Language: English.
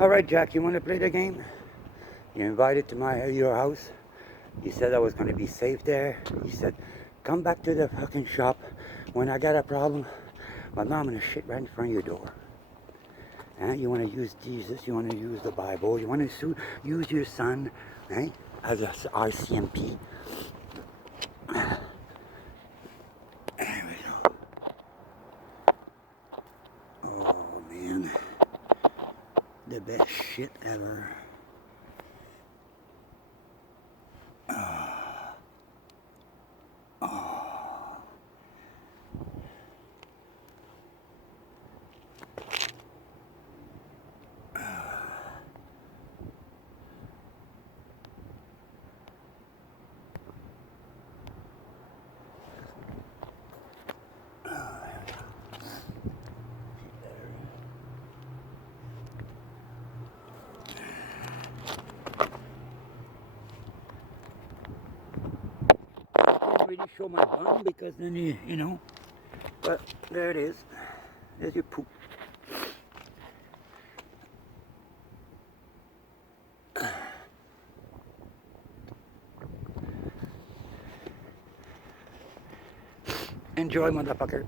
Alright, Jack, you want to play the game? You're invited to your house. You said I was going to be safe there. You said, come back to the fucking shop when I got a problem. But now I'm going to shit right in front of your door. And you want to use Jesus, you want to use the Bible, you want to use your son, right, as a RCMP. There we go. Oh, man. The best shit ever. Really show my bum because then you know, but there it is. There's your poop. Enjoy, motherfucker.